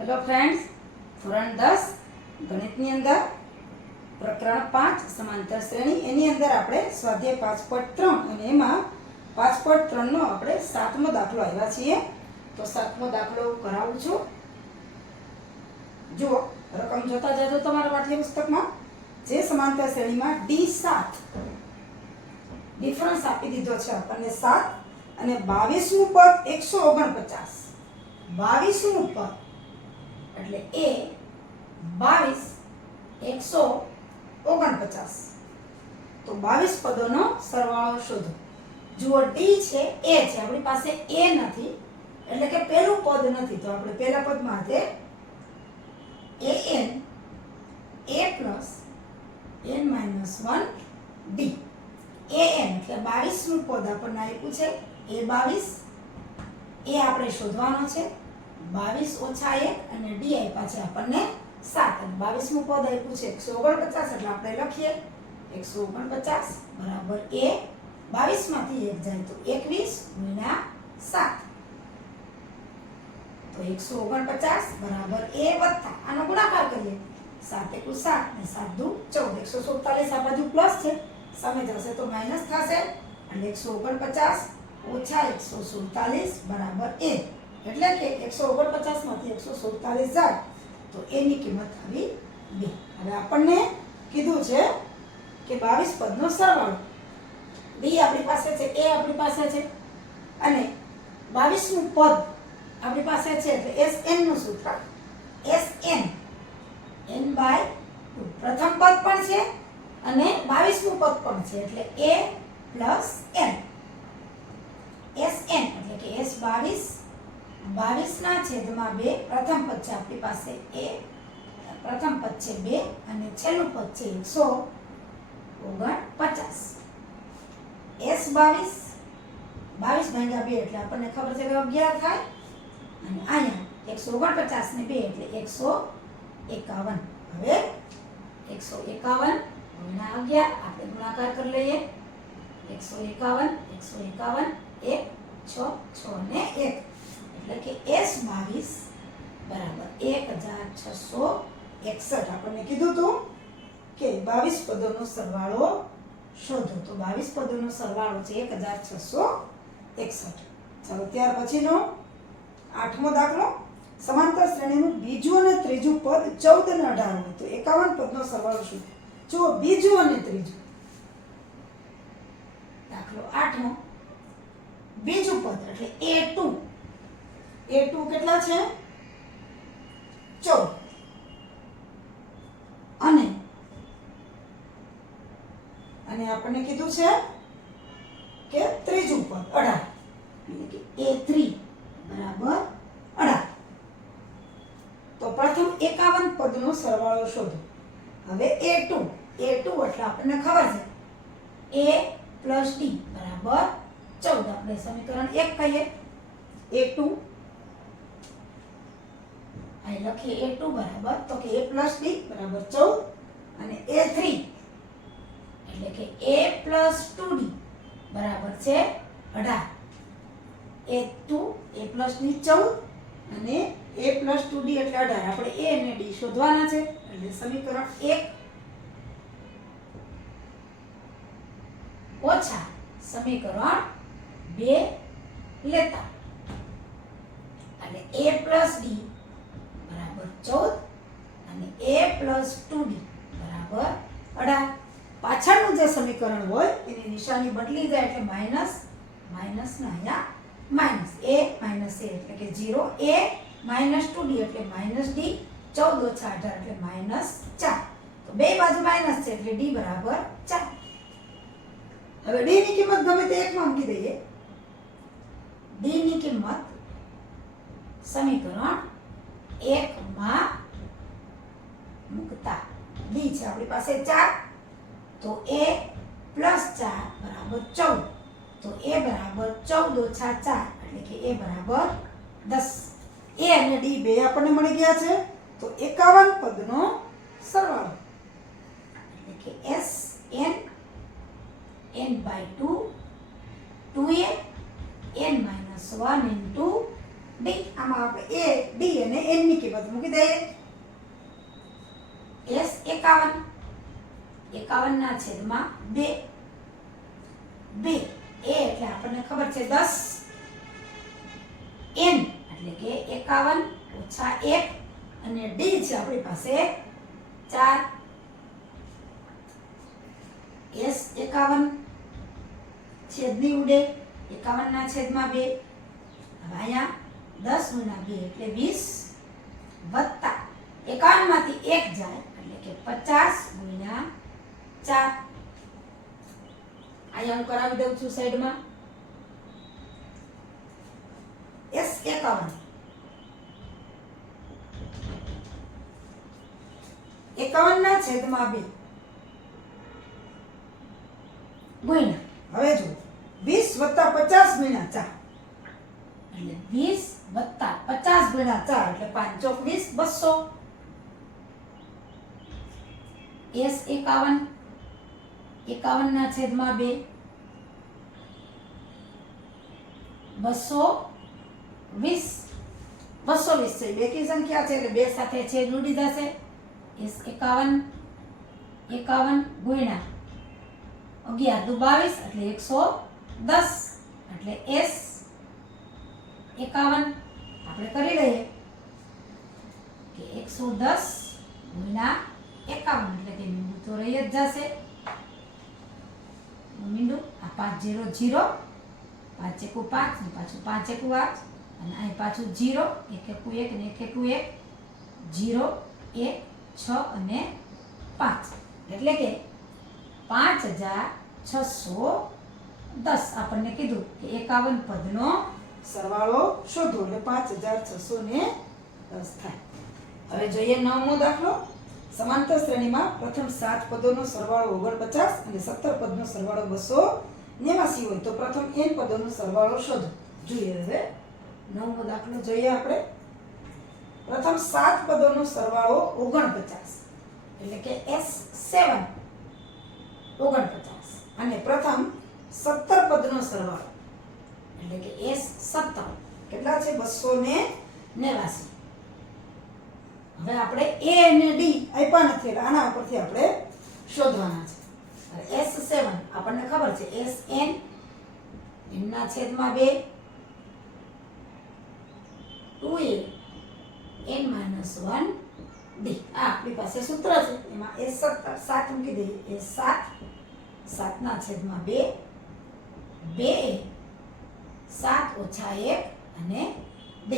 Hello friends, ધોરણ 10 ગણિતની અંદર પ્રકરણ 5 સમાંતર શ્રેણી એની અંદર આપણે સ્વાધ્યાય 5.3 અને એમાં 5.3 નો આપણે 7મો દાખલો આવ્યા છીએ. તો 7મો દાખલો કરાવું છું. જુઓ, રકમ જોતા જજો તમારા પાઠ્યપુસ્તકમાં. જે સમાંતર શ્રેણીમાં D7 ડિફરન્સ આપી દીધો છે આપણને 7 અને 22મું પદ 149. 22મું પદ એટલે એ 22 149. તો 22 પદોનો સરવાળો શોધો. જુઓ, ડી છે, એ છે, આપણી પાસે એ નથી એટલે કે પહેલું પદ નથી. તો આપણે પહેલા પદમાં છે an a plus n minus 1 D. an એટલે 22મું પદ આપણને આપ્યું છે. એ 22 એ આપણે શોધવાનો છે. 22 ઓછા 1 અને ડી આપ્યા છે આપણને 7 અને 22મું પદ આપ્યું છે 149 એટલે આપણે લખીએ 149 બરાબર એ 22 માંથી 1 જાય તો 21 ગુણ્યા 7. તો 149 બરાબર એ વત્તા આનો ગુણાકાર કરીએ 7 * 7 અને 7 * 14. 147 આ બાજુ પ્લસ છે, સામે જશે તો માઈનસ થશે એટલે 149 ઓછા 147 બરાબર એ. એટલે કે 149 માંથી 147 જાય તો એની કિંમત આવી 2. હવે આપણને કીધું છે કે 22 પદનો સરવાળો. ડી આપણી પાસે છે, એ આપણી પાસે છે અને 22મું પદ આપણી પાસે છે એટલે Sn નું સૂત્ર Sn n/2. પ્રથમ પદ પણ છે અને 22મું પદ પણ છે એટલે a + n. Sn એટલે કે S22 22 ના છેદમાં 2. પ્રથમ પદ છે આપણી પાસે a, પ્રથમ પદ છે 2 અને છેલ્લું પદ છે 149. S22 22 ભાગ્યા 2 એટલે આપણને ખબર છે કે 11 થાય અને અહીંયા 149 ને 2 એટલે 151. હવે 151 ગુણ્યા 11 આપણે ગુણાકાર કરી લઈએ. 151 1 6 6 ને 1 એટલે કે S22 બરાબર 1661. આપણને કીધું હતું કે 22 પદોનો સરવાળો શોધો. તો 22 પદોનો સરવાળો છે 1661. ચાલો, ત્યાર પછીનો 8મો દાખલો. સમાંતર શ્રેણીનું બીજું અને ત્રીજું પદ 14 અને 18 હોય તો 51 પદનો સરવાળો શોધો. જુઓ, બીજું અને ત્રીજું. દાખલો 8મો. બીજું પદ એટલે a2. a2 કેટલા છે? 14. અને આપણને કીધું છે કે ત્રીજું પદ 18 એટલે કે a3 બરાબર 18. તો પ્રથમ 51 પદનો સરવાળો શોધો. હવે a2 એટલે આપણને ખબર છે a + d બરાબર 14. આપણે સમીકરણ 1 કહીએ. a2 અહીં લખીએ a2 બરાબર તો કે a + d બરાબર 14 અને a3 એટલે કે a + 2d બરાબર છે 18. a2 a + d 14 અને a + 2d એટલે 18. આપણે a અને d શોધવાના છે એટલે સમીકરણ 1 ઓછા સમીકરણ 2 લેતા અને a + d બરાબર 14 અને a + 2d બરાબર 18. પાછળનું જે સમીકરણ હોય એની નિશાની બદલી જાય એટલે માઈનસ ના અહીંયા માઈનસ a - a એટલે કે 0. a - 2d એટલે -d. 14 ઓછા 18 એટલે -4. તો બે બાજુ માઈનસ છે એટલે d બરાબર 4. હવે d ની કિંમત ગમે તે એકમાં મૂકી દઈએ. d ની કિંમત સમીકરણ 1 માં મૂકતા d છે આપણી પાસે 4 તો a + 4 બરાબર 14. તો a બરાબર 14 ઓછા 4 એટલે કે a બરાબર 10. a અને d બે આપણને મળી ગયા છે. તો 51 પદનો સરવાળો એટલે કે Sn n/2 2a n - 1 * d. આમાં આપણે આપણે a d અને n ની કિંમત મૂકી દઈએ. s 51 ના છેદમાં 2 2 a એટલે આપણને ખબર છે 10 n એટલે કે 51 ઓછા 1 અને d છે આપણી પાસે 4 s 51 છેદની ઉડે 51 ના છેદમાં 2 હવે અહીંયા 10 ગુણ્યા 2 એટલે 20 વત્તા 51 માંથી 1 જાય એટલે કે 50 ગુણ્યા 4 અહીંયા હું કરાવી દઉં છું સાઈડમાં s 51 ના છેદમાં 2 ગુણ્યા હવે જો 20 વત્તા 50 ગુણ્યા 4 એટલે 20 વત્તા 50 ગુણ્યા 4 એટલે 5 ચોક 20 200 s 51 ના છેદમાં 2 220 છે બેકી સંખ્યા છે એટલે બે સાથે છેદ ઉડી જશે s 51 ગુણ્યા 11 દુ 22 એટલે 110 એટલે s 51 આપણે કરી લઈએ કે 110 ગુણ્યા 51 એટલે કે મીંડું તો રહી જ જશે મીંડું આ 5 0 0 5 1 5 ને પાછું 5 1 8 અને અહીં પાછું 0 1 1 1 ને 1 1 1 0 1 6 અને 5 એટલે કે 5610 આપણને કીધું કે 51 પદનો સરવાળો શોધો એટલે 5610 થાય. હવે જોઈએ 9મો દાખલો. સમાંતર શ્રેણીમાં પ્રથમ 7 પદોનો સરવાળો 49 અને 17 પદનો સરવાળો 289 હોય તો પ્રથમ n પદોનો સરવાળો શોધો. જોઈએ હવે 9મો દાખલો જોઈએ આપણે. પ્રથમ 7 પદોનો સરવાળો 49 એટલે કે s7 49 અને પ્રથમ 17 પદનો સરવાળો એટલે કે s17 કેટલા છે 289. હવે આપણે a અને d આપ્યા નથી એટલે આના ઉપરથી આપણે શોધવાના છે. s7 આપણને ખબર છે sn n ના છેદમાં 2 2a n - 1 d આ આપણી પાસે સૂત્ર છે એમાં s17 7 મૂકી દઈએ s7 7 ના છેદમાં 2 2a 7 ઓછા 1 અને d.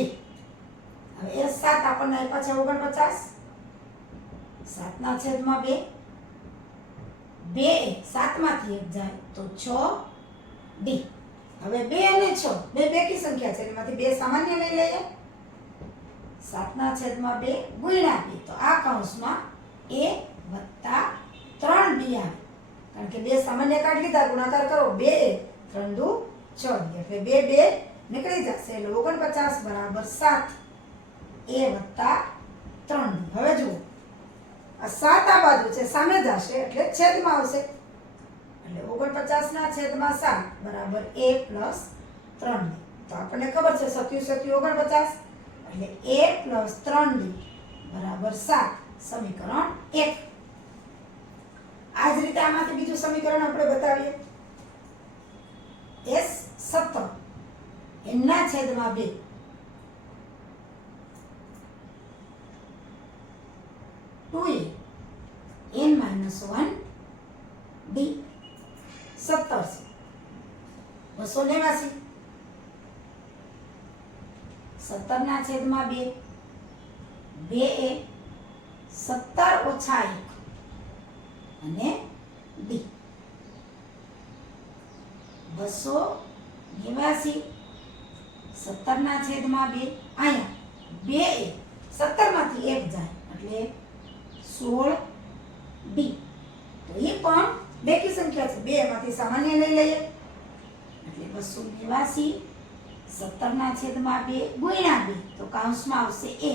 હવે s7 આપણને આપ્યા છે 49 7 ના છેદમાં 2 2 7 માંથી 1 જાય તો 6d. હવે 2 અને 6 બે બેકી સંખ્યા છે એમાંથી 2 સામાન્ય લઈ લઈએ 7 ના છેદમાં 2 ગુણ્યા 2 તો આ કૌંસમાં a વત્તા 3d આવે કારણ કે 2 સામાન્ય કાઢી લીધા ગુણાકાર કરો 2 3 દુ 6 એટલે 2 2 નીકળી જશે એટલે 49 બરાબર 7 a વત્તા 3d. હવે જુઓ આ 7 આ બાજુ છે સામે જશે એટલે છેદમાં આવશે એટલે 49 ના છેદમાં 7 બરાબર a પ્લસ 3d. તો આપણને ખબર છે 7 49 એટલે a પ્લસ 3d બરાબર 7 સમીકરણ 1. આ જ રીતે આમાંથી બીજું સમીકરણ આપણે બતાવીએ s17 n ના છેદમાં 2 2a n - 1 d 17 289 17 ના છેદમાં 2 2a 17 ઓછા 1 અને d 289 17 ના છેદમાં 2 અહીંયા 2a 17 માંથી 1 જાય એટલે 16d. તો એ પણ બેકી સંખ્યા છે 2 માંથી સામાન્ય લઈ લઈએ એટલે 289 17 ના છેદમાં 2 ગુણ્યા 2 તો કૌંસમાં આવશે a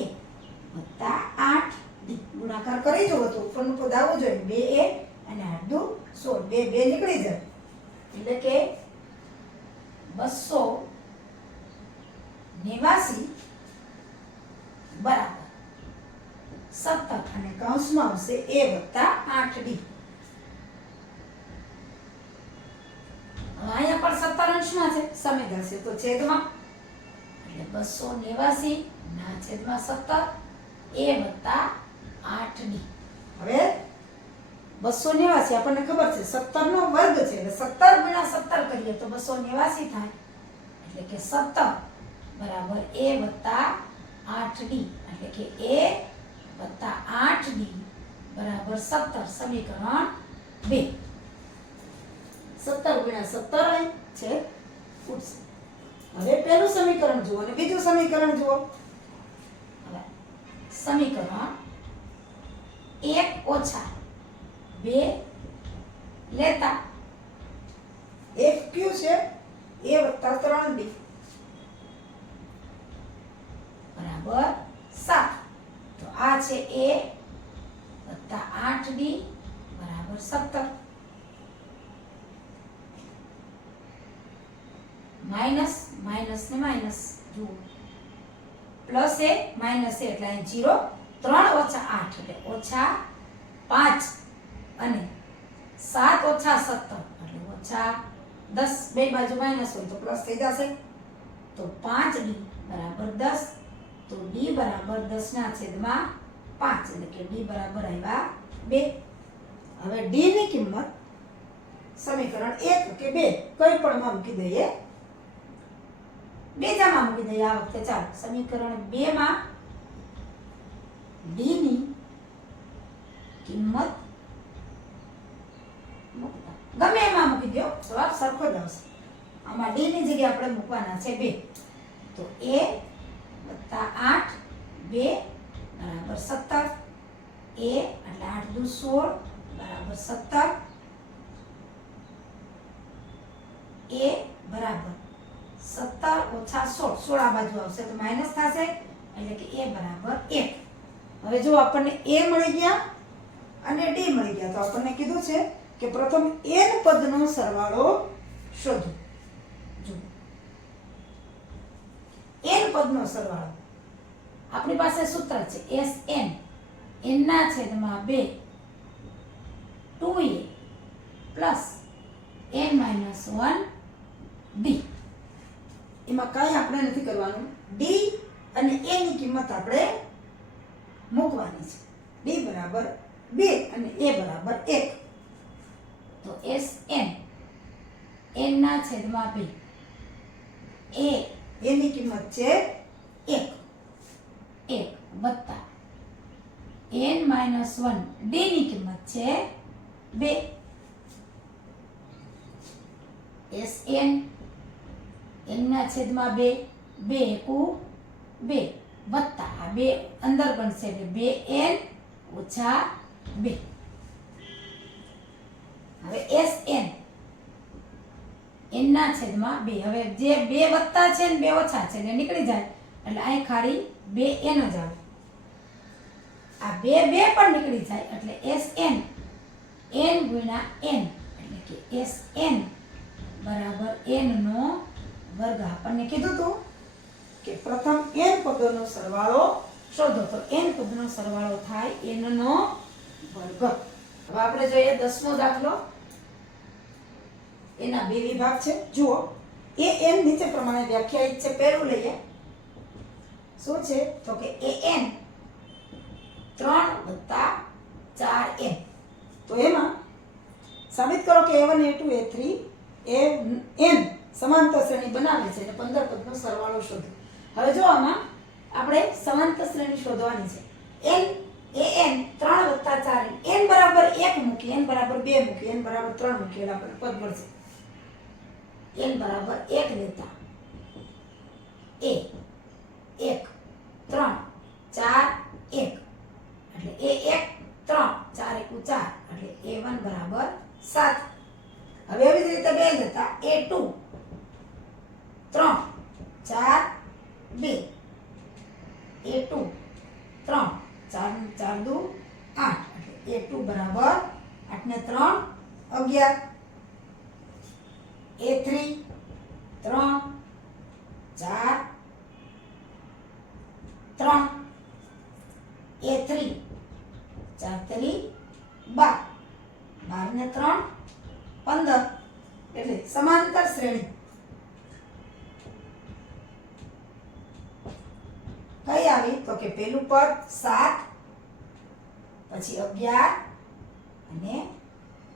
વત્તા 8d. ગુણાકાર કરી જુઓ તો ઉપરનું પદ આવવું જોઈએ 2a અને 8 દુ 16 2 2 નીકળી જાય એટલે કે 289 બરાબર 17 અને કૌંસમાં આવશે a વત્તા 8d. અહીંયા પણ 17 અંશમાં છે, સમેજ હશે તો છેદમાં, એટલે 289 ના છેદમાં 17 a વત્તા 8d. હવે 289 આપણને ખબર છે 17 નો વર્ગ છે, એટલે 17 ગુણ્યા 17 કરીએ તો 289 થાય, એટલે કે 17 બરાબર a વત્તા 8d, એટલે કે a વત્તા 8d બરાબર 17. સમીકરણ 2. 17 ગુણ્યા 17 અહીં છે ઉડશે. હવે પહેલું સમીકરણ જુઓ અને બીજું સમીકરણ જુઓ. હવે સમીકરણ 1 ઓછા 2 લેતા 1 ક્યુ છે a વત્તા 3d બરાબર 7. તો આ છે a વત્તા 8d બરાબર 17. માઇનસ માઇનસ ને માઇનસ જુઓ, પ્લસ એ માઇનસ એ એટલે અહીં 0. 3 ઓછા 8 એટલે ઓછા 5 અને 7 ઓછા 17 એટલે ઓછા 10. બે બાજુ માઇનસ હોય તો પ્લસ થઈ જશે. તો 5d બરાબર 10. તો d બરાબર 10 ના છેદમાં 5, એટલે કે d બરાબર આવ્યા 2. હવે d ની કિંમત સમીકરણ 1 કે 2 કઈ પણ માં મૂકી દઈએ. બીજામાં મૂકી દઈએ આ વખતે. ચાલો સમીકરણ 2 માં d ની કિંમત ગમે એમાં મૂકી દો, જવાબ સરખો જ આવશે. આમાં d ની જગ્યાએ આપણે મૂકવાના છે 2. તો a વત્તા 8 2 બરાબર 17. a એટલે 8 દુ 16 બરાબર 17. a બરાબર 17 ઓછા 16, 16 આ બાજુ આવશે તો માઇનસ થશે, એટલે કે a બરાબર 1. હવે જો આપણને a મળી ગયા અને d મળી ગયા, તો આપણને કીધું છે કે પ્રથમ n પદનો સરવાળો શોધો. જો n પદનો સરવાળો આપણી પાસે સૂત્ર છે Sn, n ના છેદમાં 2 2a plus n minus 1 d. એમાં કાંઈ આપણે નથી કરવાનું. d અને a ની કિંમત આપણે મૂકવાની છે. d બરાબર 2 અને a બરાબર 1. તો Sn n ના છેદમાં 2 a ની કિંમત છે 1 વત્તા n માઇનસ 1 d ની કિંમત છે 2. Sn n ના છેદમાં 2 2 એકુ 2 વત્તા આ 2 અંદર બનશે એટલે 2n ઓછા 2. હવે Sn n ના છેદમાં 2, હવે જે 2 વત્તા છે ને 2 ઓછા છે એટલે નીકળી જાય, એટલે અહીં ખાલી 2n જ આવે. આ 2 2 પણ નીકળી જાય એટલે Sn n ગુણ્યા n, એટલે કે Sn બરાબર n નો વર્ગ. આપણને કીધું હતું કે પ્રથમ n પદોનો સરવાળો શોધો, તો n પદનો સરવાળો થાય n નો વર્ગ. હવે આપણે જોઈએ 10મો દાખલો. એના બે વિભાગ છે. જુઓ an નીચે પ્રમાણે વ્યાખ્યાયિત છે. પહેલું લઈએ. શું છે તો કે an 3 + 4n. તો એમાં સાબિત કરો કે a1 a2 a3 an સમાંતર શ્રેણી બનાવે છે અને 15 પદનો સરવાળો શોધો. હવે જો આમાં આપણે સમાંતર શ્રેણી શોધવાની છે. an 3 + 4n, n બરાબર 1 મૂકી, n બરાબર 2 મૂકી, n બરાબર 3 મૂકી એટલે આપણે પદ મળશે. n બરાબર 1 લેતા a 1 3 4 1 એટલે a1 3 4 એકુ 4 એટલે a1 બરાબર 7. હવે એવી જ રીતે 2 લેતા a2 3 4 2 a2 3 4 4 દુ 8 એટલે a2 બરાબર 8 ને 3 11. a3 3 4 3 સમાંતર શ્રેણી કઈ આવી તો કે પેલું પદ 7 પછી 11 અને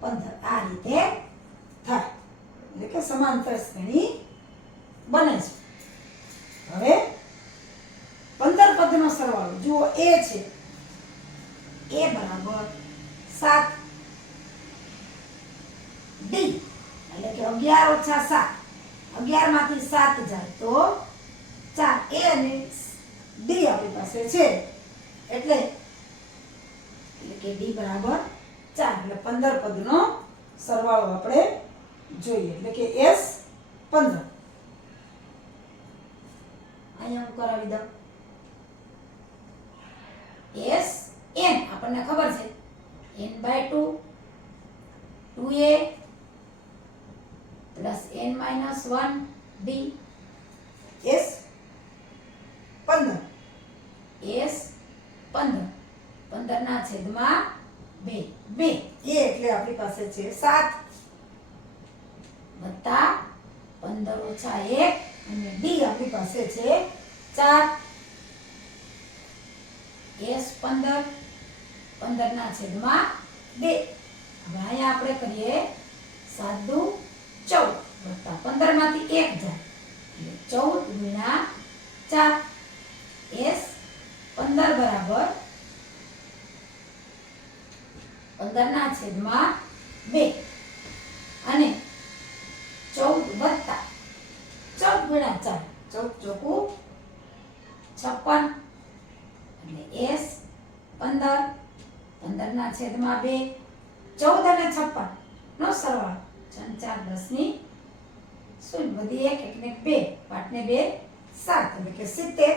15 આ રીતે થાય એટલે કે સમાંતર શ્રેણી બને છે. હવે 15 પદનો સરવાળો જુઓ a છે a બરાબર 7 d એટલે કે 11 ઓછા 7 11 માંથી 7 જાય તો 4 a અને d આપણી પાસે છે એટલે કે d બરાબર 4 એટલે 15 પદનો સરવાળો આપણે જોઈએ એટલે કે s 15 અહીંયા હું કરાવી દઉં s n આપણને ખબર છે n/2 2a plus n-1 d s 15 s 15 15 ના છેદમાં 2 2 એ એટલે આપણી પાસે છે 7 વત્તા 15 ઓછા 1 અને d આપણી પાસે છે 4 s 15 15 ના છેદમાં 2 હવે અહીંયા આપણે કરીએ 7 દુ 14 વત્તા 15 માંથી 1 જાય એટલે 14 ગુણ્યા 4 s 15 બરાબર 15 ના છેદમાં 2 અને 14 વત્તા 14 ગુણ્યા 4 14 ચોકું 56 એટલે s 15 15 ના છેદમાં 2 14 અને 56 નો સરવાળો 4 4 10 ની 0 વધી 1 1 ને 2 5 ને 2 7 એટલે કે 70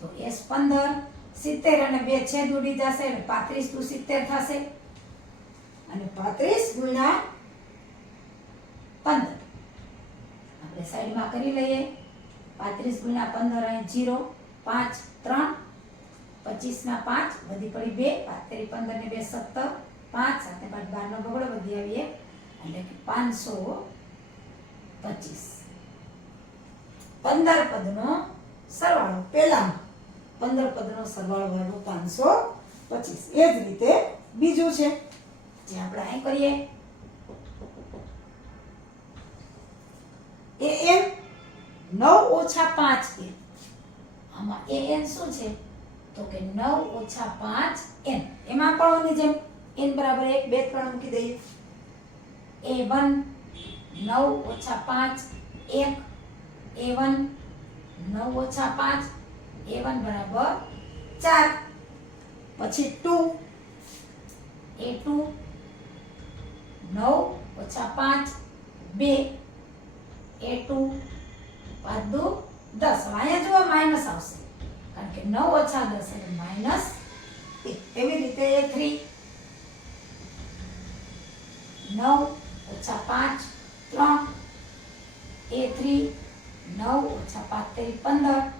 તો s 15 70 અને 2 છેદ ઉડી જશે એટલે 35 દુ 70 થશે અને 35 ગુણ્યા 15 આપણે સાઈડમાં કરી લઈએ 35 ગુણ્યા 15 અહીં 0 5 3 25 ના 5 વધી પડી 2 5 15 ને 2 17 5 7 ને 5 12 નો બગડો વધી આવીએ એટલે કે 525 15 પદનો સરવાળો પહેલામાં 15 પદનો સરવાળો આવ્યો 525 એ જ રીતે બીજું છે જે આપણે અહીં કરીએ an 9 ઓછા 5 n આમાં an શું છે તો કે 9 ઓછા 5 n એમાં પણ ઓની જેમ n બરાબર 1 2 3 મૂકી દઈએ a1 9 ઓછા 5 1 a1 9 ઓછા 5 a1 બરાબર 4 પછી 2 a2 9 ઓછા 5 2 a2 5 દુ 10 અહીંયા જુઓ માઈનસ આવશે કારણ કે 9 ઓછા 10 એટલે માઈનસ 1 એવી રીતે a3 9 ઓછા 5 3 a3 9 ઓછા 5 15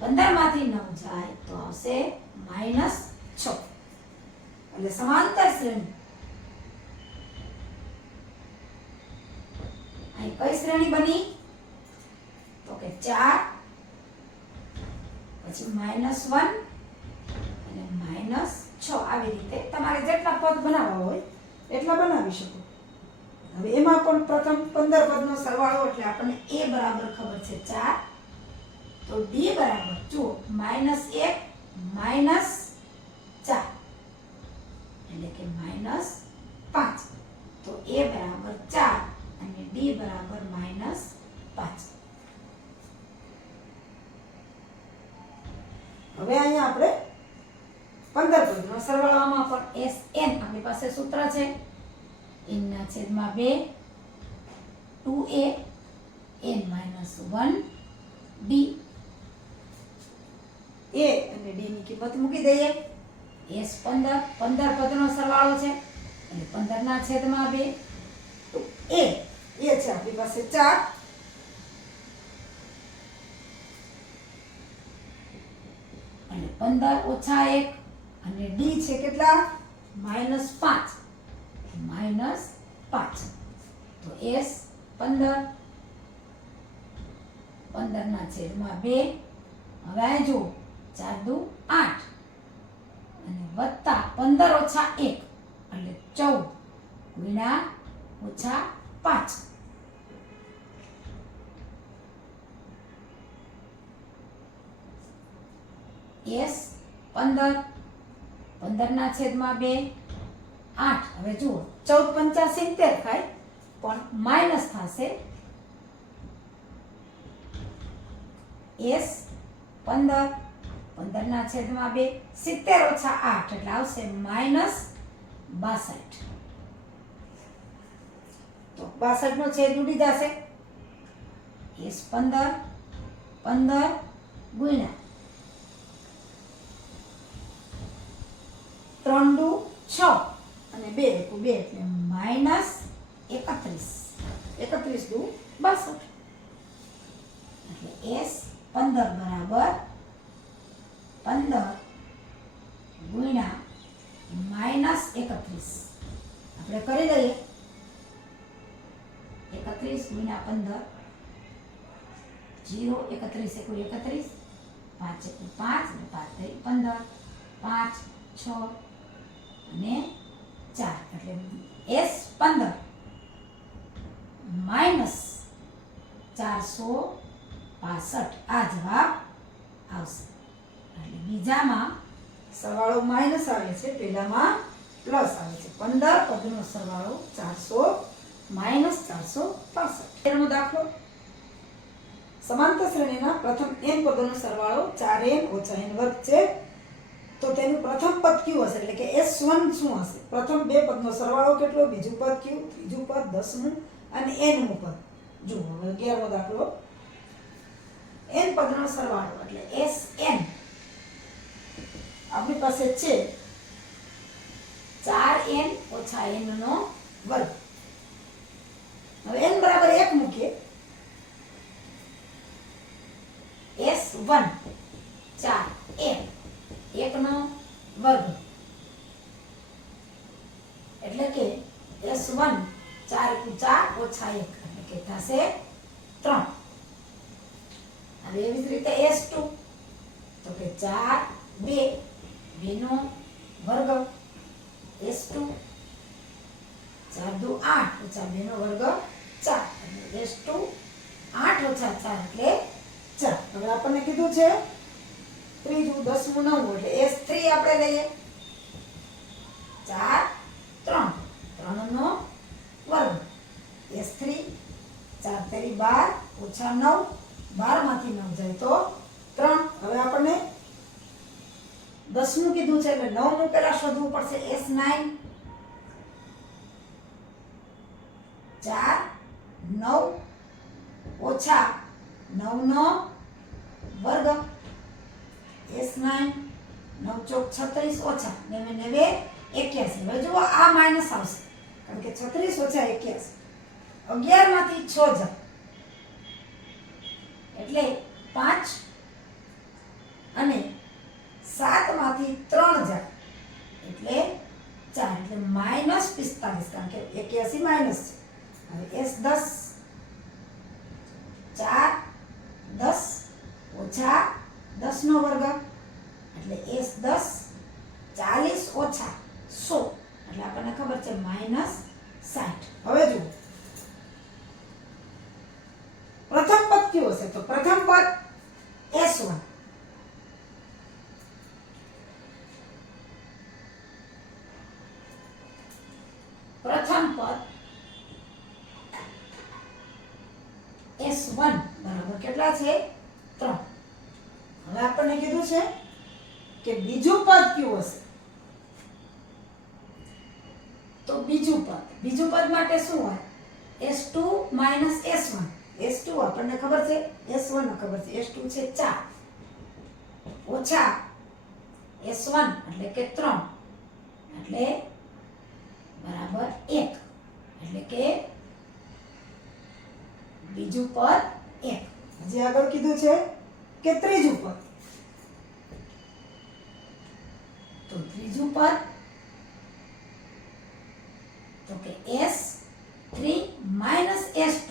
15 માંથી 9 જાય તો આવશે માઈનસ 6 એટલે સમાંતર શ્રેણી અહીં કઈ શ્રેણી બની તો કે 4 પછી -1 અને -6 આવી રીતે તમારે જેટલા પદ બનાવવા હોય એટલા બનાવી શકો. હવે એમાં પણ પ્રથમ 15 પદનો સરવાળો એટલે આપણને a બરાબર ખબર છે 4 તો d બરાબર જુઓ -1 -4 એટલે કે -5 તો a બરાબર 4 અને d બરાબર -5. હવે અહીંયા આપણે 15 પદનો સરવાળામાં પણ sn આપણી પાસે સૂત્ર છે n ના છેદમાં 2 2a n-1 d a અને d ની કિંમત મૂકી દઈએ s 15 પદનો સરવાળો છે એટલે 15 ના છેદમાં 2 તો a છે આપણી પાસે 4 અને 15 ઓછા 1 અને d છે કેટલા -5 તો s 15, 15 છેદમાં 2. હવે અહીં જુઓ 4 દુ 8 અને વત્તા 15 ઓછા 1 એટલે 14 ગુણ્યા ઓછા 5. S 15, 15 છેદમાં 2 8. હવે જુઓ 14 પંચા 70 થાય પણ માઇનસ થશે. S 15, 15 છેદમાં 2 70 ઓછા 8 એટલે આવશે માઇનસ 62. તો 62 નો છેદ ઉડી જશે. S 15, 15 ગુણ્યા 3 દુ 6 અને 2 એકુ 2 એટલે માઇનસ 31. 31 દુ 62 એટલે S 15 બરાબર 15 ગુણ્યા માઇનસ 31. આપણે કરી દઈએ 31 ગુણ્યા 15 0 31 એકુ 31 5 એકુ 5 અને 5 થઈ 15 5 6 અને 4 એટલે S 15 માઇનસ 465. આ જવાબ આવશે. એટલે બીજામાં સરવાળો માઇનસ આવે છે, પહેલામાં પ્લસ આવે છે. 15 પદનો સરવાળો 400 માઇનસ 465. નો દાખલો સમાંતર શ્રેણીના પ્રથમ n પદોનો સરવાળો 4n ઓછા n વર્ગ છે. તો તેનું પ્રથમ પદ કયું હશે એટલે કે S1 શું હશે? પ્રથમ બે પદનો સરવાળો કેટલો, બીજું પદ કયું, ત્રીજું પદ, 10મું અને nમું પદ. જુઓ હવે 11મો દાખલો. n પદનો સરવાળો એટલે Sn આપણી પાસે છે 4n ઓછા n નો વર્ગ. હવે n બરાબર 1 મૂકીએ. S1 4n 1 નો વર્ગ એટલે કે S1 4 × 4 ઓછા 1 એટલે કે થશે 3. હવે એવી જ રીતે S2 તો કે 4 2 2 નો વર્ગ. S2 4 દુ 8 ઓછા 2 નો વર્ગ 4 એટલે S2 8 ઓછા 4 એટલે 4. હવે આપણને કીધું છે ત્રીજું 10મું 9મું એટલે S3 આપણે લઈએ 4 3 3 નો વર્ગ. S3 4 તેરી 12 ઓછા 9 12 માંથી 9 જાય તો 3. હવે આપણને 10મું કીધું છે એટલે 9મું પહેલા શોધવું પડશે. S9 4 9 ઓછા 9 નો વર્ગ. S9 9 ચોક 36 ઓછા 9 9 81. હવે જુઓ આ માઇનસ આવશે કારણ કે 36 ઓછા 81 11 માંથી 6 જાય એટલે 5 અને 7 માંથી 3 જાય એટલે 4 એટલે માઇનસ 45 કારણ કે 81 માઇનસ છે. હવે S10 4 10 ઓછા 10 નો વર્ગ એટલે S10 40 ઓછા 100 એટલે આપણને ખબર છે માઇનસ 60. હવે જુઓ પ્રથમ પદ કયું હશે? તો પ્રથમ પદ S1 પ્રથમ પદ S1 બરાબર કેટલા છે? 3. હવે આપણને કીધું છે કે બીજું પદ કયું હશે? તો બીજું પદ માટે શું હોય? S2 minus S1. S2 આપણને ખબર છે, S1 ખબર છે. S2 છે 4 ઓછા S1 એટલે કે 3 એટલે બરાબર 1 એટલે કે બીજું પદ 1. હજી આગળ કીધું છે કે ત્રીજું પદ. તો ત્રીજું પદ તો કે S3 માઇનસ S2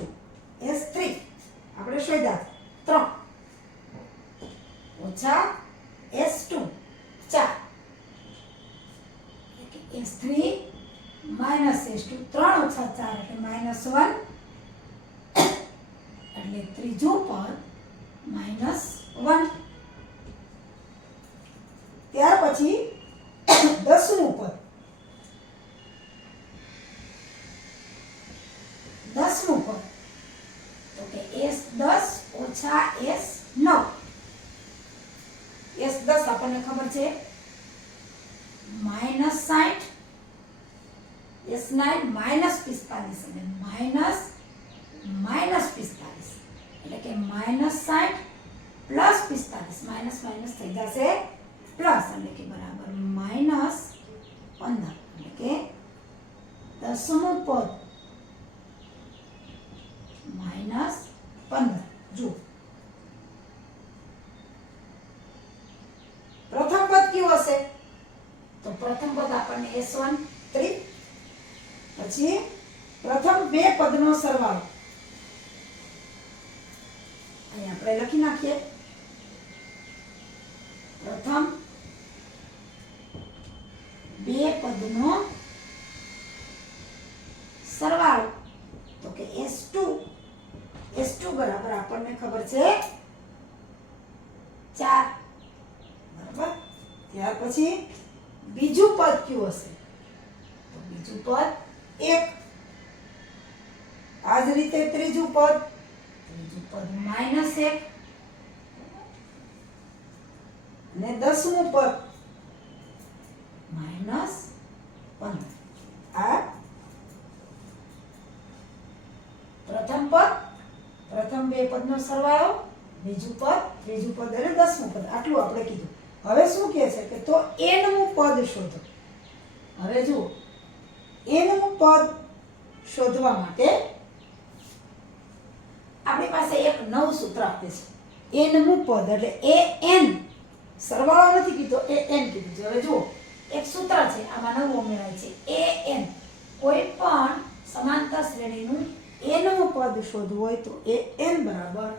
એટલે ત્રીજું પદ -1. ત્યાર પછી 10મું પદ. 10મું પદ તો કે S10 ઓછા S9. S10 આપણને ખબર છે -60, S9 -45 અને -45 એટલે કે -60 પ્લસ 45 માઇનસ માઇનસ થઈ જશે પ્લસ એટલે કે બરાબર -15 એટલે કે 10મું પદ -15. જુઓ પ્રથમ પદ કયું હશે તો પ્રથમ પદ આપણને S1 3 પછી પ્રથમ બે પદનો સરવાળો અહીં આપણે લખી નાખીએ પ્રથમ બે પદનો સરવાળો તો કે S2 બરાબર આપણને ખબર છે 4 બરાબર. ત્યાર પછી બીજું પદ કયું હશે તો બીજું પદ 1. આ જ રીતે ત્રીજું પદ -1 અને 10મું પદ -15. આ પ્રથમ પદ પ્રથમ બે પદનો સરવાળો બીજું પદ ત્રીજું પદ અને 10મું પદ આટલું આપણે કીધું. હવે શું કહે છે કે તો nમું પદ શોધો. હવે જુઓ nમું પદ શોધવા માટે આપણી પાસે એક નવું સૂત્ર આપે છે nમું પદ એટલે an સરવાળો નથી કીધો an કીધું છે. હવે જુઓ એક સૂત્ર છે આમાં નવું ઉમેરાય છે an. કોઈ પણ સમાંતર શ્રેણીનું nમું પદ શોધવું હોય તો an બરાબર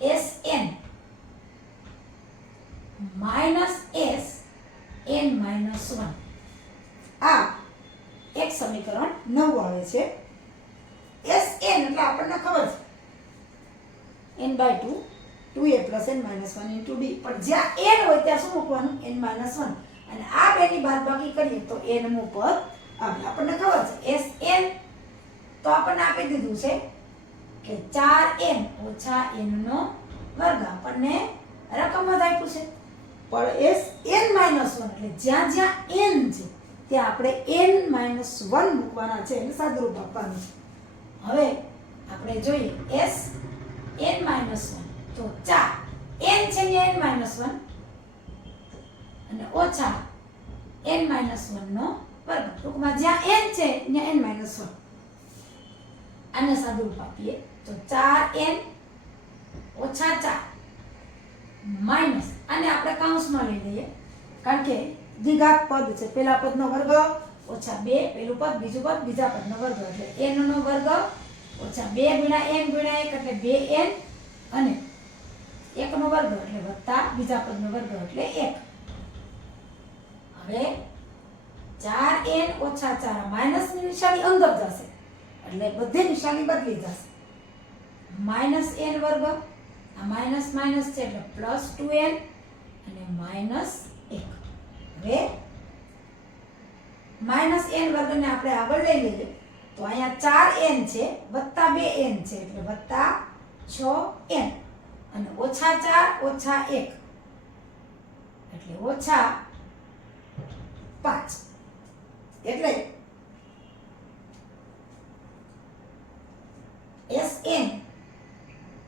Sn -Sn-1. આ એક સમીકરણ નવું આવે છે. Sn એટલે આપણને ખબર છે n/2 2a + n - 1 * d. પણ જ્યાં n હોય ત્યાં શું મૂકવાનું n - 1 અને આ બેની બાદબાકી કરીએ તો nમું પદ આવે. આપણને ખબર છે Sn તો આપણને આપી દીધું છે કે 4n - n નો વર્ગ આપણને રકમમાં આપ્યું છે. પણ Sn - 1 એટલે જ્યાં જ્યાં n છે ત્યાં આપણે n - 1 મૂકવાના છે એટલે સાદુરૂપ આપવાનું છે. હવે આપણે જોઈએ Sn - 1 તો 4 n છે ત્યાં n - 1 અને ઓછા n - 1 નો વર્ગ. ટૂંકમાં જ્યાં n છે ત્યાં n - 1. આને સાદુરૂપ આપીએ તો 4n - 4 માઈનસ આને આપણે કૌંસમાં લઈ લઈએ કારણ કે દ્વિઘાત પદ છે. પહેલા પદનો વર્ગ -2 પહેલું પદ બીજું પદ બીજા પદનો વર્ગ એટલે n નો વર્ગ -2 × n × 1 એટલે 2n અને 1 નો વર્ગ એટલે વત્તા બીજા પદનો વર્ગ એટલે 1. હવે 4n - 4 માઈનસની નિશાની અંદર જશે એટલે બધી નિશાની બદલી જશે. -n વર્ગ આ માઈનસ માઈનસ છે એટલે +2n અને -1. હવે -n વર્ગને આપણે આગળ લઈ લઈએ તો અહીંયા 4n છે વત્તા 2n છે એટલે વત્તા 6n અને -4 - 1 એટલે -5 એટલે Sn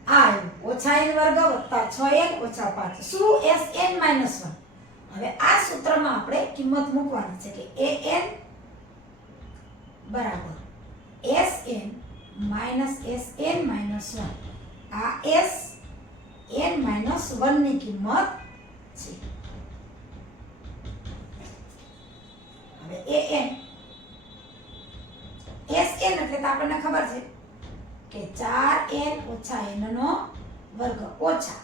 -n વર્ગ વત્તા 6n ઓછા 5 શું Sn - 1. હવે આ સૂત્રમાં આપણે કિંમત મૂકવાની છે કે an બરાબર Sn Sn - 1. આ Sn - 1 ની કિંમત છે. હવે an Sn એટલે તો આપણને ખબર છે કે 4n - n નો વર્ગ ઓછા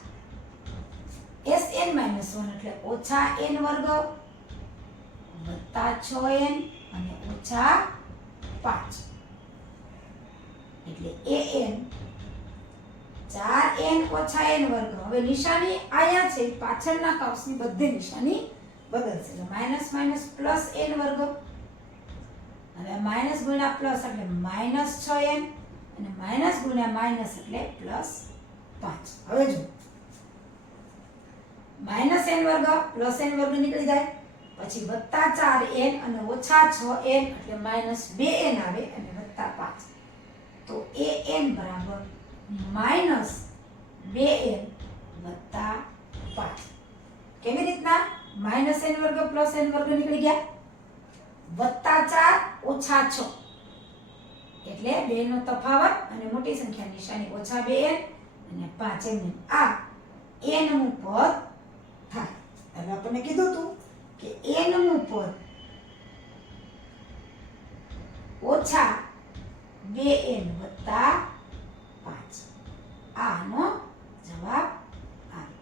Sn - 1 એટલે -n વર્ગ વત્તા 6n અને -5 એટલે an ઓછા n વર્ગ. હવે નિશાની આયા છે, પાછળના કૌંસની બધી નિશાની બદલશે. એટલે માઇનસ માઇનસ પ્લસ n વર્ગ. હવે માઇનસ ગુણ્યા પ્લસ એટલે માઇનસ 6n અને માઇનસ ગુણ્યા માઇનસ એટલે પ્લસ 5. હવે જો માઇનસ n વર્ગ પ્લસ n વર્ગ નીકળી જાય, પછી વત્તા 4n અને ઓછા 6n એટલે માઇનસ 2n આવે અને વત્તા 5. તો an બરાબર માઇનસ 2n વત્તા 5. કેવી રીતના? માઇનસ n વર્ગ પ્લસ n વર્ગ નીકળી ગયા, વત્તા 4 ઓછા 6 એટલે 2 નો તફાવત અને મોટી સંખ્યા નિશાની ઓછા 2n અને 5 એમ. આ n નું પદ થાય. હવે આપણને કીધું હતું કે n નું પદ ઓછા 2n વત્તા 5. આનો જવાબ આવે.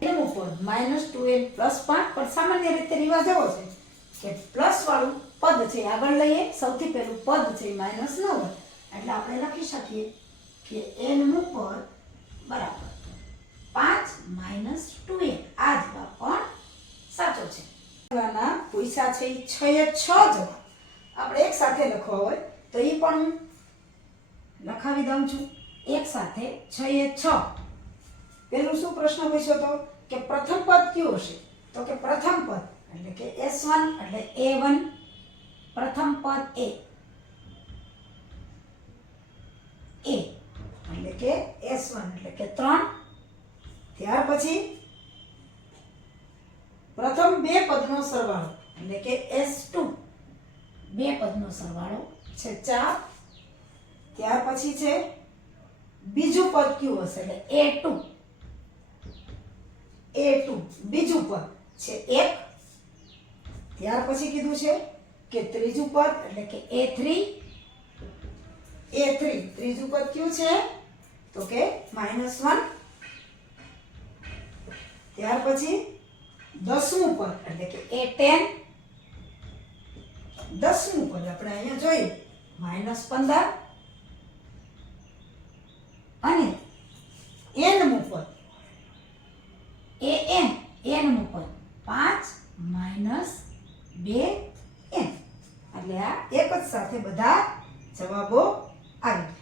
n નું પદ -2n + 5, પણ સામાન્ય રીતે રિવાજ એવો છે કે પ્લસ વાળું પદ છે આગળ લઈએ. સૌથી પહેલું પદ છે -9, એટલે આપણે લખી શકીએ કે n નું પદ બરાબર 5 - 2n. આ જવાબ પણ સાચો છે. આના પૂછ્યા છે 6 એ 6 જવાબ આપણે એક સાથે લખવા હોય તો એ પણ હું લખાવી દઉં છું એક સાથે. 6 એ 6. પેલું શું પ્રશ્ન પૂછ્યો તો કે પ્રથમ પદ કયું હશે? તો કે પ્રથમ પદ એટલે કે s1 એટલે a1, પ્રથમ પદ a એટલે કે s1 એટલે કે 3. ત્યાર પછી પ્રથમ બે પદનો સરવાળો એટલે કે s2, બે પદનો સરવાળો છે 4. ત્યાર પછી છે બીજું પદ કયું હશે? એટલે a2 બીજું પદ છે 1. ત્યાર પછી કીધું છે કે ત્રીજું પદ એટલે કે a3 ત્રીજું પદ કયું છે? તો કે -1. ત્યાર પછી 10મું પદ એટલે કે a10 10મું પદ આપણે અહીંયા જોયું -15. અને nમું પદ nમું પદ 5 - 2n. એટલે આ એક જ સાથે બધા જવાબો આવી ગયા.